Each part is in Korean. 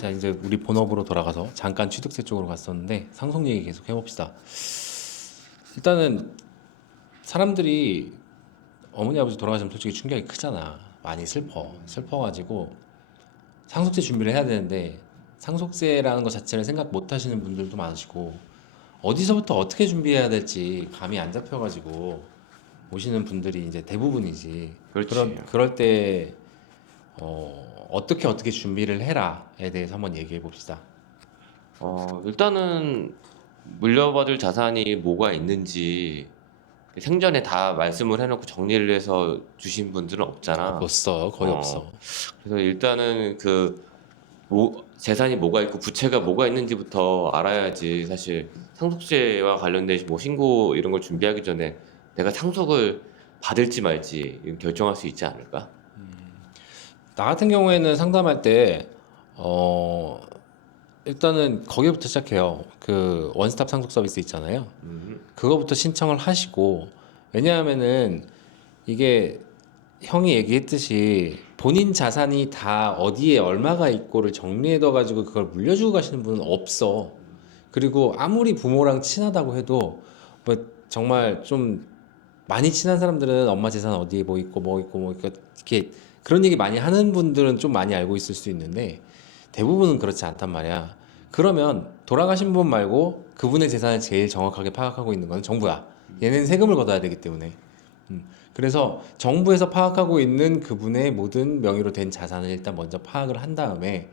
자, 이제 우리 본업으로 돌아가서 잠깐 취득세 쪽으로 갔었는데 상속 얘기 계속 해봅시다. 일단은 사람들이 어머니 아버지 돌아가시면 솔직히 충격이 크잖아. 많이 슬퍼가지고 상속세 준비를 해야 되는데 상속세라는 것 자체를 생각 못 하시는 분들도 많으시고 어디서부터 어떻게 준비해야 될지 감이 안 잡혀가지고 오시는 분들이 이제 대부분이지. 그렇지. 그럴 때 어떻게 준비를 해라에 대해서 한번 얘기해 봅시다. 일단은 물려받을 자산이 뭐가 있는지 생전에 다 말씀을 해놓고 정리를 해서 주신 분들은 없잖아. 없어, 거의 어, 없어. 그래서 일단은 재산이 뭐가 있고 부채가 뭐가 있는지부터 알아야지 사실 상속세와 관련된 뭐 신고 이런 걸 준비하기 전에 내가 상속을 받을지 말지 결정할 수 있지 않을까? 나 같은 경우에는 상담할 때, 어, 일단은 거기부터 시작해요. 그 원스톱 상속 서비스 있잖아요. 그거부터 신청을 하시고, 왜냐하면은 이게 형이 얘기했듯이 본인 자산이 다 어디에 얼마가 있고를 정리해둬가지고 그걸 물려주고 가시는 분은 없어. 그리고 아무리 부모랑 친하다고 해도 뭐 정말 좀 많이 친한 사람들은 엄마 재산 어디에 뭐 있고 뭐 있고 뭐 이렇게 그런 얘기 많이 하는 분들은 좀 많이 알고 있을 수 있는데 대부분은 그렇지 않단 말이야. 그러면 돌아가신 분 말고 그분의 재산을 제일 정확하게 파악하고 있는 건 정부야. 얘는 세금을 걷어야 되기 때문에. 그래서 정부에서 파악하고 있는 그분의 모든 명의로 된 자산을 일단 먼저 파악을 한 다음에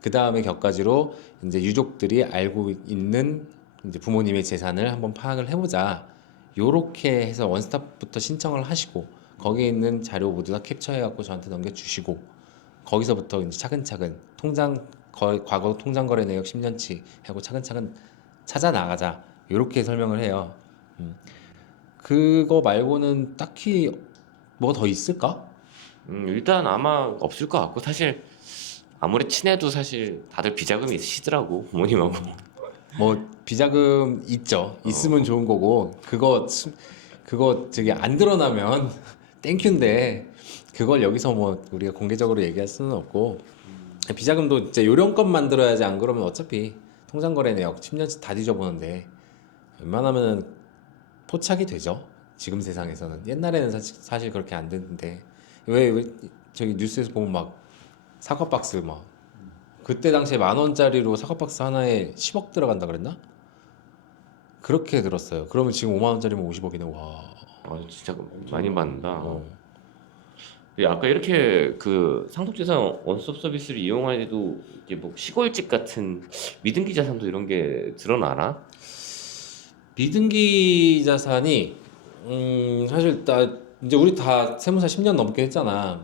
그 다음에 격가지로 이제 유족들이 알고 있는 이제 부모님의 재산을 한번 파악을 해보자. 요렇게 해서 원스톱부터 신청을 하시고 거기에 있는 자료 모두 다 캡처해갖고 저한테 넘겨주시고 거기서부터 이제 차근차근 과거 통장 거래 내역 10년치 하고 차근차근 찾아 나가자. 요렇게 설명을 해요. 음. 그거 말고는 딱히 뭐 더 있을까? 일단 아마 없을 것 같고 사실 아무리 친해도 사실 다들 비자금이 있으시더라고 부모님하고. 뭐 비자금 있죠. 있으면 어, 좋은 거고 그거 저기 안 드러나면 땡큐인데 그걸 여기서 뭐 우리가 공개적으로 얘기할 수는 없고 비자금도 이제 요령껏 만들어야지 안 그러면 어차피 통장 거래 내역 10년치 다 뒤져보는데 웬만하면 포착이 되죠. 지금 세상에서는 옛날에는 사실 그렇게 안 됐는데 왜 저기 뉴스에서 보면 막 사과 박스 막 그때 당시에 10,000원짜리로 사과 박스 하나에 10억 들어간다 그랬나? 그렇게 들었어요. 그러면 지금 5만 원짜리면 50억이네. 와. 진짜 많이 받는다. 어. 아까 이렇게 그 상속재산 원스톱 서비스를 이용하기도 이게 뭐 시골집 같은 미등기 자산도 이런 게 드러나나? 비등기 자산이 사실 이제 우리 다 세무사 10년 넘게 했잖아.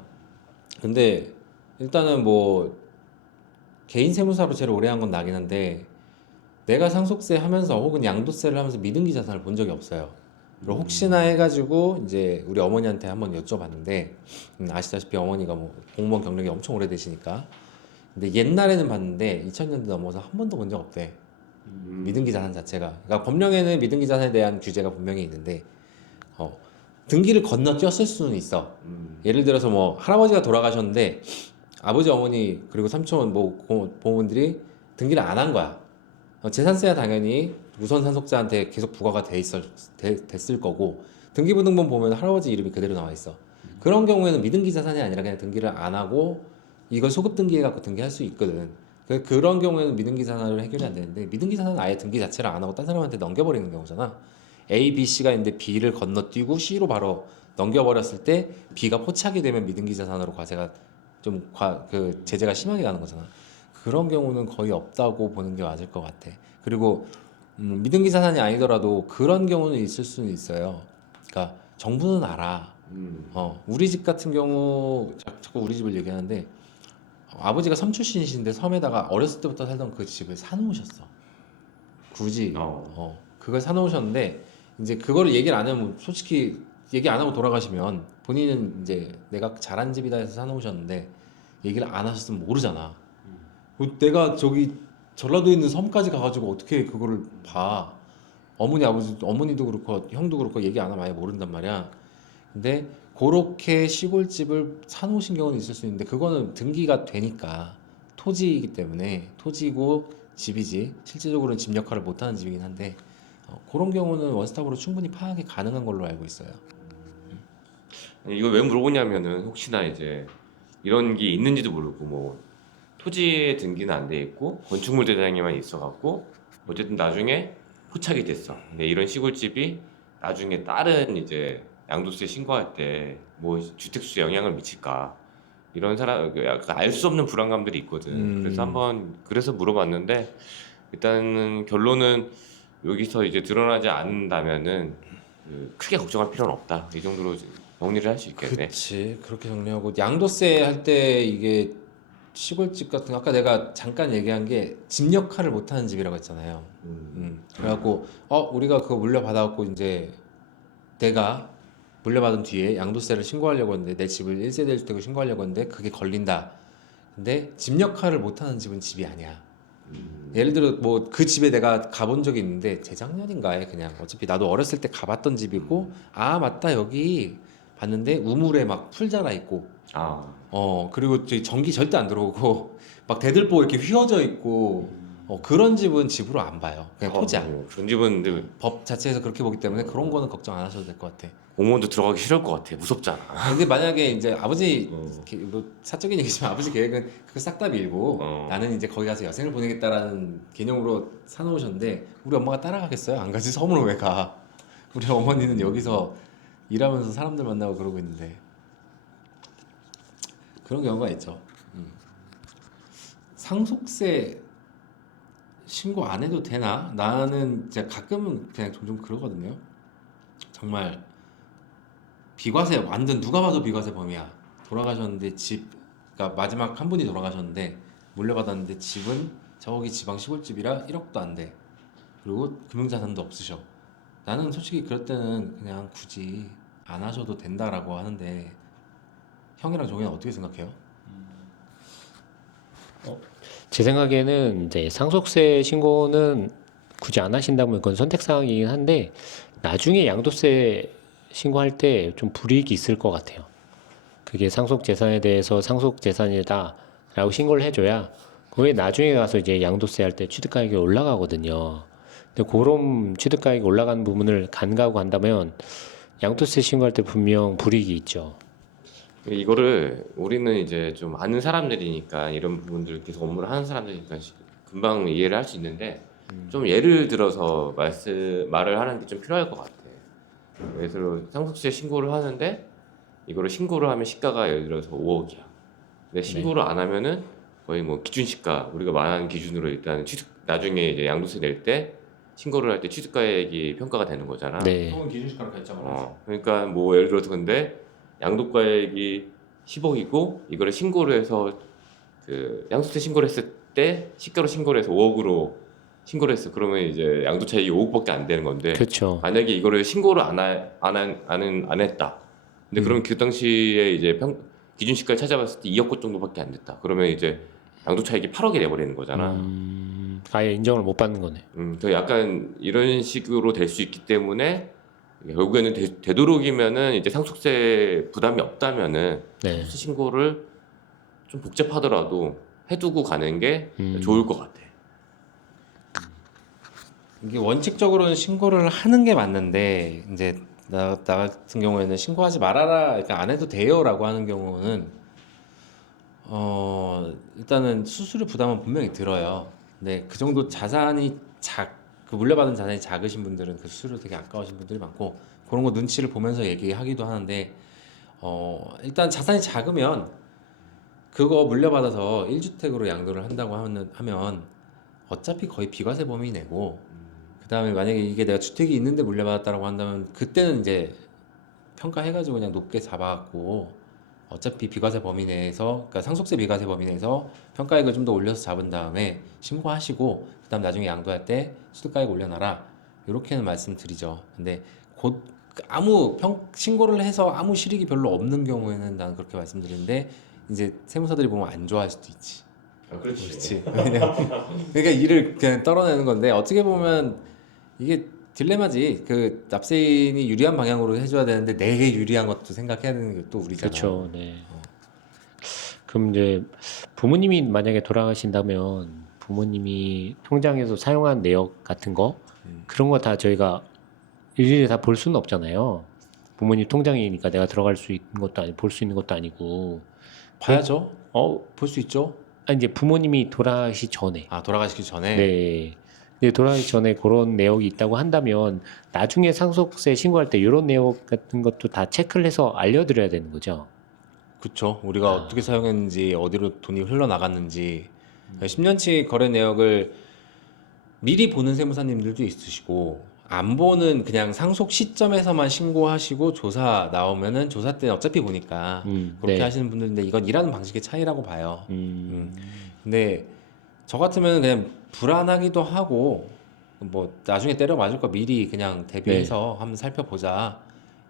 근데 일단은 뭐 개인 세무사로 제일 오래 한 건 나긴 한데 내가 상속세 하면서 혹은 양도세를 하면서 미등기 자산을 본 적이 없어요. 그리고 혹시나 해가지고 이제 우리 어머니한테 한번 여쭤봤는데 아시다시피 어머니가 뭐 공무원 경력이 엄청 오래되시니까 근데 옛날에는 봤는데 2000년대 넘어서 한 번도 본 적 없대. 미등기 자산 자체가. 그러니까 법령에는 미등기 자산에 대한 규제가 분명히 있는데 어, 등기를 건너뛰었을 수는 있어. 예를 들어서 뭐 할아버지가 돌아가셨는데 아버지 어머니 그리고 삼촌 뭐 부모분들이 등기를 안 한 거야. 재산세야 당연히 우선 상속자한테 계속 부과가 됐을 거고 등기부등본 보면 할아버지 이름이 그대로 나와 있어. 그런 경우에는 미등기 자산이 아니라 그냥 등기를 안 하고 이걸 소급 등기해 갖고 등기할 수 있거든. 그런 경우에는 미등기 자산을 해결이 안 되는데 미등기 자산은 아예 등기 자체를 안 하고 딴 사람한테 넘겨버리는 경우잖아. A, B, C가 있는데 B를 건너뛰고 C로 바로 넘겨버렸을 때 B가 포착이 되면 미등기 자산으로 과세가 그 제재가 심하게 가는 거잖아. 그런 경우는 거의 없다고 보는 게 맞을 것 같아. 그리고 미등기 자산이 아니더라도 그런 경우는 있을 수는 있어요. 그러니까 정부는 알아. 우리 집 같은 경우 자꾸 우리 집을 얘기하는데 아버지가 섬 출신이신데 섬에다가 어렸을 때부터 살던 그 집을 사놓으셨어. 굳이 어. 그걸 사놓으셨는데 이제 그거를 얘기를 안 하면 솔직히 얘기 안 하고 돌아가시면 본인은 이제 내가 잘한 집이다 해서 사놓으셨는데 얘기를 안 하셨으면 모르잖아. 내가 저기 전라도에 있는 섬까지 가가지고 어떻게 그거를 봐. 어머니 아버지 어머니도 그렇고 형도 그렇고 얘기 안 하면 아예 모른단 말이야. 근데 그렇게 시골집을 사놓으신 경우는 있을 수 있는데 그거는 등기가 되니까 토지이기 때문에 토지고 집이지 실질적으로는 집 역할을 못하는 집이긴 한데 그런 경우는 원스톱으로 충분히 파악이 가능한 걸로 알고 있어요. 이거 왜 물어보냐면은 혹시나 이제 이런 게 있는지도 모르고 뭐 토지에 등기는 안 돼 있고 건축물 대장에만 있어갖고 어쨌든 나중에 포착이 됐어. 근데 이런 시골집이 나중에 다른 이제 양도세 신고할 때 뭐 주택수에 영향을 미칠까 이런 사람 약간 알 수 없는 불안감들이 있거든. 그래서 한번 그래서 물어봤는데 일단은 결론은 여기서 이제 드러나지 않는다면은 크게 걱정할 필요는 없다. 이 정도로 정리를 할 수 있겠네. 그치 그렇게 정리하고 양도세 할 때 이게 시골집 같은 거 아까 내가 잠깐 얘기한 게 집 역할을 못하는 집이라고 했잖아요. 그래갖고 우리가 그거 물려받아갖고 이제 내가 물려받은 뒤에 양도세를 신고하려고 했는데 내 집을 1세대 주택으로 신고하려고 했는데 그게 걸린다. 근데 집 역할을 못하는 집은 집이 아니야. 예를 들어 뭐 그 집에 내가 가본 적이 있는데 재작년인가에 그냥 어차피 나도 어렸을 때 가봤던 집이고 아 맞다 여기 봤는데 우물에 막 풀 자라 있고 아, 그리고 저기 전기 절대 안 들어오고 막 대들보 이렇게 휘어져 있고 그런 집은 집으로 안 봐요. 그냥 토지야. 그런 집은 근데 법 자체에서 그렇게 보기 때문에 그런 거는 걱정 안 하셔도 될 것 같아. 공무원도 들어가기 싫을 것 같아. 무섭잖아. 근데 만약에 이제 아버지 어. 뭐 사적인 얘기지만 아버지 계획은 그거 싹 다 밀고 나는 이제 거기 가서 여생을 보내겠다라는 개념으로 사놓으셨는데 우리 엄마가 따라가겠어요? 안 가지. 섬으로 왜 가? 우리 어머니는 여기서 일하면서 사람들 만나고 그러고 있는데 그런 경우가 있죠. 상속세 신고 안 해도 되나? 나는 진짜 가끔은 그냥 종종 그러거든요. 정말 비과세 완전 누가 봐도 비과세 범이야. 돌아가셨는데 그러니까 마지막 한 분이 돌아가셨는데 물려받았는데 집은 저기 지방 시골집이라 1억도 안 돼. 그리고 금융자산도 없으셔. 나는 솔직히 그럴 때는 그냥 굳이 안 하셔도 된다라고 하는데 형이랑 종이는 어떻게 생각해요? 제 생각에는 이제 상속세 신고는 굳이 안 하신다면 그건 선택 사항이긴 한데 나중에 양도세 신고할 때 좀 불이익이 있을 것 같아요. 그게 상속 재산에 대해서 상속 재산이다라고 신고를 해줘야 그게 나중에 가서 이제 양도세 할 때 취득가액이 올라가거든요. 근데 그런 취득가액이 올라가는 부분을 간과하고 한다면 양도세 신고할 때 분명 불이익이 있죠. 이거를 우리는 이제 좀 아는 사람들이니까 이런 부분들 계속 업무를 하는 사람들이니까 금방 이해를 할 수 있는데 좀 예를 들어서 말을 하는 게 좀 필요할 것 같아. 예를 들어 상속세 신고를 하는데 이거를 신고를 하면 시가가 예를 들어서 5억이야. 근데 신고를 안 하면은 거의 뭐 기준 시가 우리가 말하는 기준으로 일단 나중에 이제 양도세 낼 때 신고를 할 때 취득가액이 평가가 되는 거잖아. 네. 형은 기준시가로 결정을 하죠. 그러니까 뭐 예를 들어서 근데 양도가액이 10억이고 이거를 신고를 해서 그 양도세 신고를 했을 때 시가로 신고를 해서 5억으로 신고를 했어. 그러면 이제 양도 차익이 5억밖에 안 되는 건데 그렇죠. 만약에 이거를 신고를 안 했다. 근데 그러면 그 당시에 이제 기준 시가를 찾아봤을 때 2억 정도밖에 안 됐다. 그러면 이제 양도 차익이 8억이 돼버리는 거잖아. 아예 인정을 못 받는 거네. 저 약간 이런 식으로 될 수 있기 때문에 결국에는 되도록이면은 이제 상속세 부담이 없다면은 네. 상속세 신고를 좀 복잡하더라도 해두고 가는 게 좋을 것 같아. 이게 원칙적으로는 신고를 하는 게 맞는데 이제 나 같은 경우에는 신고하지 말아라, 그러니까 안 해도 돼요라고 하는 경우는 일단은 수수료 부담은 분명히 들어요. 근데 그 정도 자산이 그 물려받은 자산이 작으신 분들은 그 수수료 되게 아까우신 분들이 많고 그런 거 눈치를 보면서 얘기하기도 하는데 일단 자산이 작으면 그거 물려받아서 1주택으로 양도를 한다고 하면 어차피 거의 비과세 범위 내고 그다음에 만약에 이게 내가 주택이 있는데 물려받았다라고 한다면 그때는 이제 평가해가지고 그냥 높게 잡아갖고 어차피 비과세 범위 내에서 그러니까 상속세 비과세 범위 내에서 평가액을 좀 더 올려서 잡은 다음에 신고하시고 그다음 나중에 양도할 때 취득가액 올려놔라 이렇게는 말씀드리죠. 근데 곧 신고를 해서 아무 실익이 별로 없는 경우에는 나는 그렇게 말씀드리는데 이제 세무사들이 보면 안 좋아할 수도 있지. 그렇지. 그러니까 일을 그냥 떨어내는 건데 어떻게 보면 이게 딜레마지. 그 납세인이 유리한 방향으로 해줘야 되는데 내게 유리한 것도 생각해야 되는 게 또 우리잖아. 그렇죠. 네. 그럼 이제 부모님이 만약에 돌아가신다면 부모님이 통장에서 사용한 내역 같은 거 그런 거 다 저희가 일일이 다 볼 수는 없잖아요. 부모님 통장이니까 내가 들어갈 수 있는 것도 아니고 볼 수 있는 것도 아니고. 봐야죠. 볼 수 있죠. 이제 부모님이 돌아가시기 전에. 아, 돌아가시기 전에. 네. 근데 돌아가시기 전에 그런 내역이 있다고 한다면 나중에 상속세 신고할 때 이런 내역 같은 것도 다 체크를 해서 알려드려야 되는 거죠. 그쵸. 우리가 어떻게 사용했는지, 어디로 돈이 흘러나갔는지, 10년치 거래 내역을 미리 보는 세무사님들도 있으시고, 안 보는 그냥 상속 시점에서만 신고하시고 조사 나오면은 조사 때는 어차피 보니까 그렇게 네. 하시는 분들인데 이건 일하는 방식의 차이라고 봐요. 근데 저 같으면 그냥 불안하기도 하고 뭐 나중에 때려 맞을 거 미리 그냥 대비해서 한번 살펴보자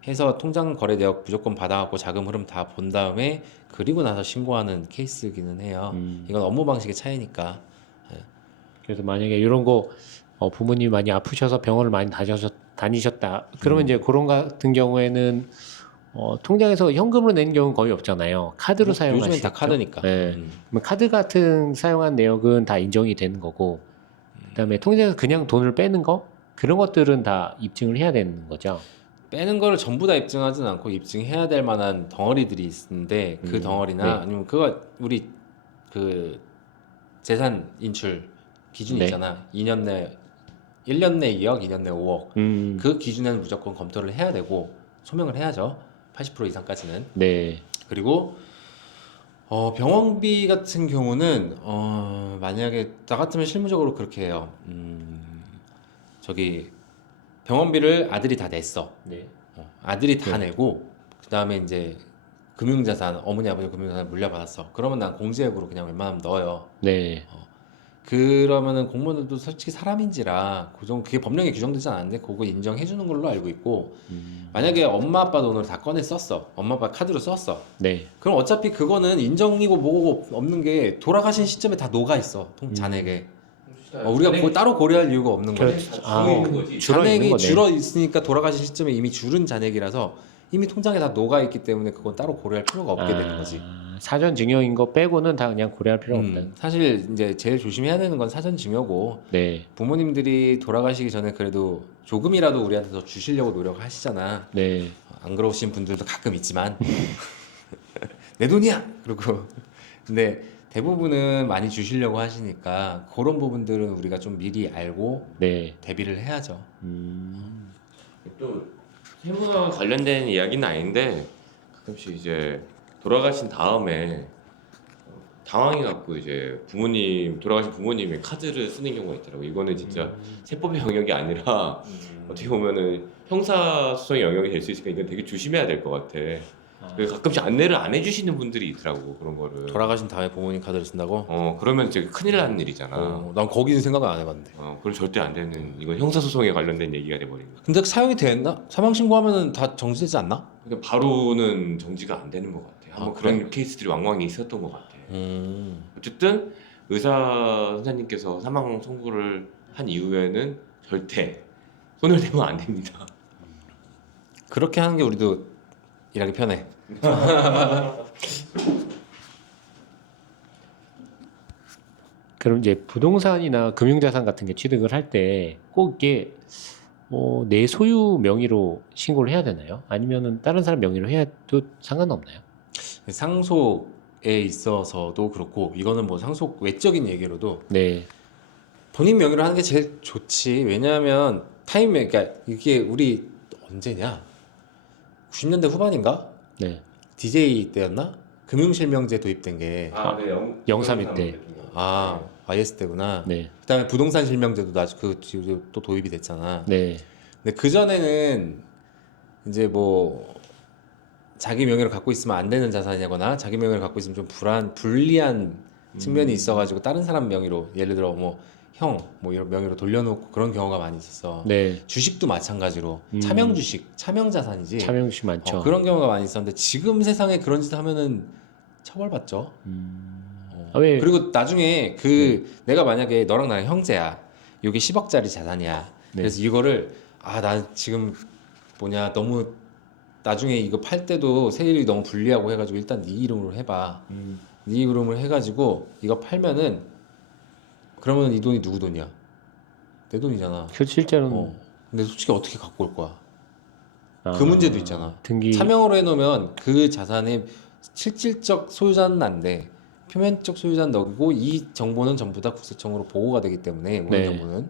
해서 통장 거래 내역 무조건 받아갖고 자금 흐름 다 본 다음에 그리고 나서 신고하는 케이스기는 해요. 이건 업무 방식의 차이니까. 그래서 만약에 이런 거 부모님이 많이 아프셔서 병원을 많이 다니셨다. 그러면 이제 그런 같은 경우에는 통장에서 현금으로 낸 경우는 거의 없잖아요. 카드로 사용하시죠. 요즘엔 다 카드니까. 네. 그러면 카드 같은 사용한 내역은 다 인정이 되는 거고, 그다음에 통장에서 그냥 돈을 빼는 거 그런 것들은 다 입증을 해야 되는 거죠. 빼는 거를 전부 다 입증하진 않고 입증해야 될 만한 덩어리들이 있는데 그 덩어리나 네. 아니면 그거 우리 그 재산 인출 기준이 네. 있잖아. 2년 내 1년 내 2억, 2년 내 5억. 그 기준에는 무조건 검토를 해야 되고 소명을 해야죠. 80% 이상까지는. 네. 그리고 병원비 같은 경우는 만약에 나 같으면 실무적으로 그렇게 해요. 저기 병원비를 아들이 다 냈어. 네. 아들이 다 내고 그 다음에 이제 금융자산 어머니 아버지 금융자산 물려받았어. 그러면 난 공제액으로 그냥 웬만하면 넣어요. 네. 그러면은 공무원들도 솔직히 사람인지라 그게 법령에 규정되지 않았는데 그거 인정해 주는 걸로 알고 있고 만약에 엄마 아빠 돈으로 다 꺼내 썼어. 엄마 아빠 카드로 썼어. 네. 그럼 어차피 그거는 인정이고 뭐고 없는 게 돌아가신 시점에 다 녹아 있어. 잔액에. 우리가 따로 고려할 이유가 없는 거예요. 줄어 있는 잔액이 거네. 줄어 있으니까 돌아가신 시점에 이미 줄은 잔액이라서 이미 통장에 다 녹아 있기 때문에 그건 따로 고려할 필요가 없게 되는 거지. 사전 증여인 거 빼고는 다 그냥 고려할 필요 없다. 사실 이제 제일 조심해야 되는 건 사전 증여고 네. 부모님들이 돌아가시기 전에 그래도 조금이라도 우리한테 더 주시려고 노력하시잖아. 네. 안 그러신 분들도 가끔 있지만 내 돈이야. 그리고 근데 대부분은 많이 주시려고 하시니까 그런 부분들은 우리가 좀 미리 알고 네. 대비를 해야죠. 또 세무와 관련된 이야기는 아닌데 가끔씩 이제 돌아가신 다음에 당황해 갖고 이제 돌아가신 부모님이 카드를 쓰는 경우가 있더라고. 이거는 진짜 세법의 영역이 아니라 어떻게 보면은 형사 소송의 영역이 될 수 있으니까 이건 되게 조심해야 될 것 같아. 그래서 가끔씩 안내를 안 해주시는 분들이 있더라고 그런 거를. 돌아가신 다음에 부모님 카드를 쓴다고? 그러면 이제 큰일 나는 일이잖아. 난 거기는 생각을 안 해봤는데. 그걸 절대 안 되는 이건 형사 소송에 관련된 얘기가 돼버린 거야. 근데 사용이 됐나? 사망 신고하면은 다 정지되지 않나? 근데 바로는 정지가 안 되는 것 같아. 한번 그래? 그런 케이스들이 왕왕이 있었던 것 같아. 음. 어쨌든 의사 선생님께서 사망 선고를 한 이후에는 절대 손을 대면 안 됩니다. 그렇게 하는 게 우리도 일하기 편해. 그럼 이제 부동산이나 금융자산 같은 게 취득을 할 때 꼭 이게 내 소유 명의로 신고를 해야 되나요? 아니면은 다른 사람 명의로 해도 상관없나요? 상속에 있어서도 그렇고 이거는 뭐 상속 외적인 얘기로도 네. 본인 명의로 하는 게 제일 좋지. 왜냐하면 그러니까 이게 우리 언제냐? 90년대 후반인가? 네. DJ 때였나? 금융실명제 도입된 게 네, 영삼일 때. YS 때구나. 네. 그다음에 부동산 실명제도 또 도입이 됐잖아. 네. 근데 그 전에는 이제 뭐 자기 명의로 갖고 있으면 안 되는 자산이거나 자기 명의로 갖고 있으면 좀 불리한 측면이 있어가지고 다른 사람 명의로 예를 들어 뭐 이런 명의로 돌려놓고 그런 경우가 많이 있었어. 네. 주식도 마찬가지로 차명 주식, 차명 자산이지. 차명시 많죠. 그런 경우가 많이 있었는데 지금 세상에 그런 짓 하면은 처벌받죠. 왜? 그리고 나중에 내가 만약에 너랑 나랑 형제야. 이게 10억짜리 자산이야. 네. 그래서 이거를 나 지금 너무 나중에 이거 팔 때도 세율이 너무 불리하고 해가지고 일단 네 이름으로 해봐. 네 이름으로 해가지고 이거 팔면은 그러면 이 돈이 누구 돈이야? 내 돈이잖아. 실제로는 어. 근데 솔직히 어떻게 갖고 올 거야? 아, 그 문제도 있잖아. 등기 차명으로 해놓으면 그 자산의 실질적 소유자는 난데 표면적 소유자는 너고 이 정보는 전부 다 국세청으로 보고가 되기 때문에 모든 네. 정보는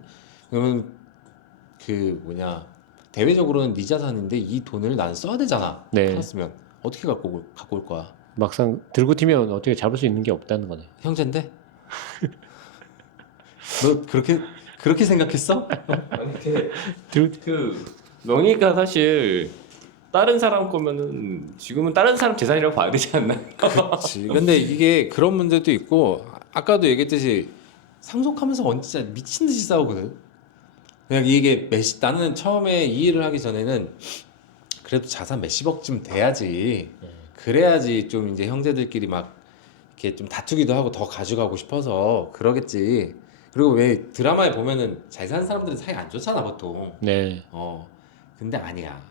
그러면 그 뭐냐 대외적으로는 네 자산인데 이 돈을 난 써야 되잖아. 네. 팔았으면 어떻게 갖고 올 거야? 막상 들고 튀면 어떻게 잡을 수 있는 게 없다는 거네. 형제인데? 너 그렇게 생각했어? 아니 근데 들 그 명의가 사실 다른 사람 거면은 지금은 다른 사람 재산이라고 봐야 되지 않나? 그렇지. 근데 이게 그런 문제도 있고 아까도 얘기했듯이 상속하면서 진짜 미친 듯이 싸우거든. 그냥 이게 나는 처음에 이 일을 하기 전에는 그래도 자산 몇십억쯤 돼야지. 그래야지 좀 이제 형제들끼리 막 이렇게 좀 다투기도 하고 더 가져가고 싶어서 그러겠지. 그리고 왜 드라마에 보면은 잘 사는 사람들은 사이 안 좋잖아 보통. 네. 근데 아니야.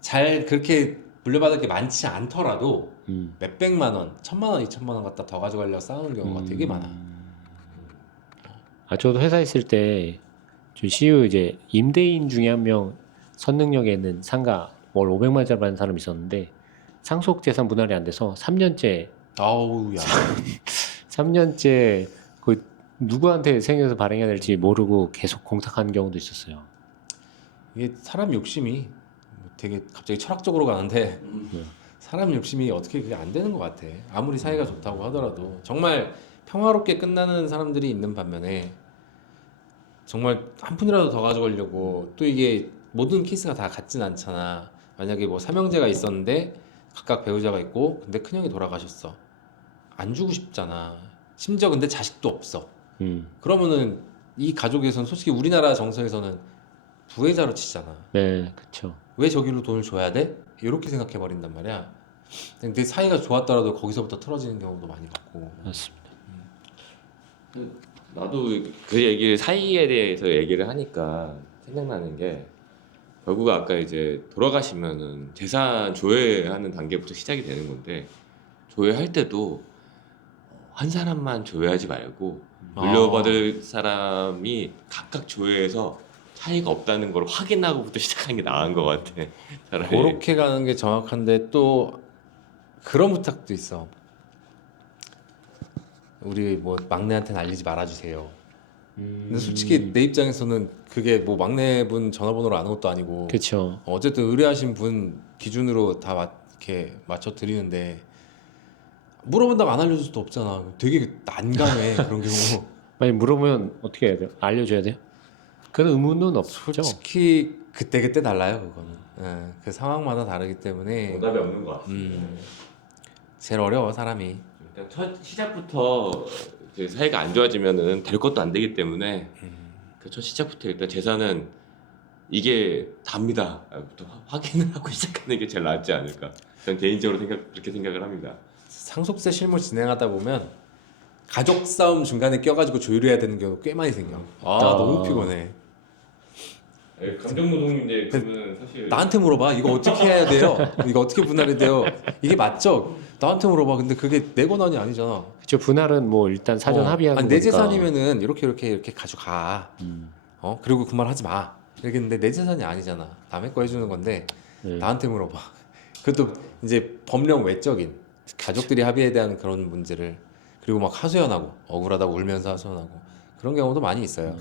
잘 그렇게 물려받을 게 많지 않더라도 몇백만 원, 1,000만 원, 2,000만 원 갖다 더 가져가려고 싸우는 경우가 되게 많아. 아, 저도 회사 있을 때, 저 CU 이제 임대인 중에 한 명 선능력에 있는 상가 월 500만 원짜리 받는 사람이 있었는데, 상속 재산 분할이 안 돼서 3년째, 아우 야. 3년째 그 누구한테 생겨서 발행해야 될지 모르고 계속 공탁하는 경우도 있었어요. 이게 사람 욕심이 되게 갑자기 철학적으로 가는데 사람 욕심이 어떻게 그게 안 되는 것 같아. 아무리 사이가 좋다고 하더라도 정말 평화롭게 끝나는 사람들이 있는 반면에 정말 한 푼이라도 더 가져가려고 또 이게 모든 케이스가 다 같진 않잖아. 만약에 뭐 삼형제가 있었는데 각각 배우자가 있고 근데 큰형이 돌아가셨어. 안 주고 싶잖아. 심지어 근데 자식도 없어. 그러면은 이 가족에서는 솔직히 우리나라 정서에서는 부혜자로 치잖아. 네, 그쵸. 왜 저기로 돈을 줘야 돼? 이렇게 생각해 버린단 말이야. 근데 사이가 좋았더라도 거기서부터 틀어지는 경우도 많이 봤고. 맞습니다. 나도 그 얘기를 사이에 대해서 얘기를 하니까 생각나는 게 결국 아까 이제 돌아가시면은 재산 조회하는 단계부터 시작이 되는 건데 조회할 때도 한 사람만 조회하지 말고 물려받을 사람이 각각 조회해서 차이가 없다는 걸 확인하고부터 시작하는 게 나은 것 같아. 차라리. 그렇게 가는 게 정확한데 또 그런 부탁도 있어. 우리 뭐 막내한테는 알리지 말아주세요. 근데 솔직히 내 입장에서는 그게 뭐 막내분 전화번호를 아는 것도 아니고 그쵸. 어쨌든 의뢰하신 분 기준으로 다 이렇게 맞춰 드리는데 물어본다고 안 알려줄 수도 없잖아. 되게 난감해 그런 경우. 만약 물어보면 어떻게 해야 돼요? 알려줘야 돼요? 그런 의무는 없죠. 솔직히 그때 달라요 그거는. 예, 그 상황마다 다르기 때문에 정답이 없는 것 같아. 제일 어려워 사람이. 일단 첫 시작부터 이제 사이가 안 좋아지면은 될 것도 안 되기 때문에 그 첫 시작부터 일단 재산은 이게 답니다. 부터 확인을 하고 시작하는 게 제일 낫지 않을까. 저는 개인적으로 그렇게 생각을 합니다. 상속세 실무 진행하다 보면 가족 싸움 중간에 껴가지고 조율해야 되는 경우 꽤 많이 생겨. 너무 피곤해. 감정 노동인데 그러면 사실 나한테 물어봐. 이거 어떻게 해야 돼요? 이거 어떻게 분할이 돼요? 이게 맞죠? 나한테 물어봐. 근데 그게 내 권한이 아니잖아. 그쵸. 분할은 뭐 일단 사전 합의하는 아니, 내 거니까. 재산이면은 이렇게 가져가. 그리고 그 말 하지 마. 이렇게 했는데 내 재산이 아니잖아. 남의 거 해주는 건데 네. 나한테 물어봐. 그것도 이제 법령 외적인 가족들이 합의에 대한 그런 문제를 그리고 막 하소연하고 억울하다고 울면서 하소연하고 그런 경우도 많이 있어요.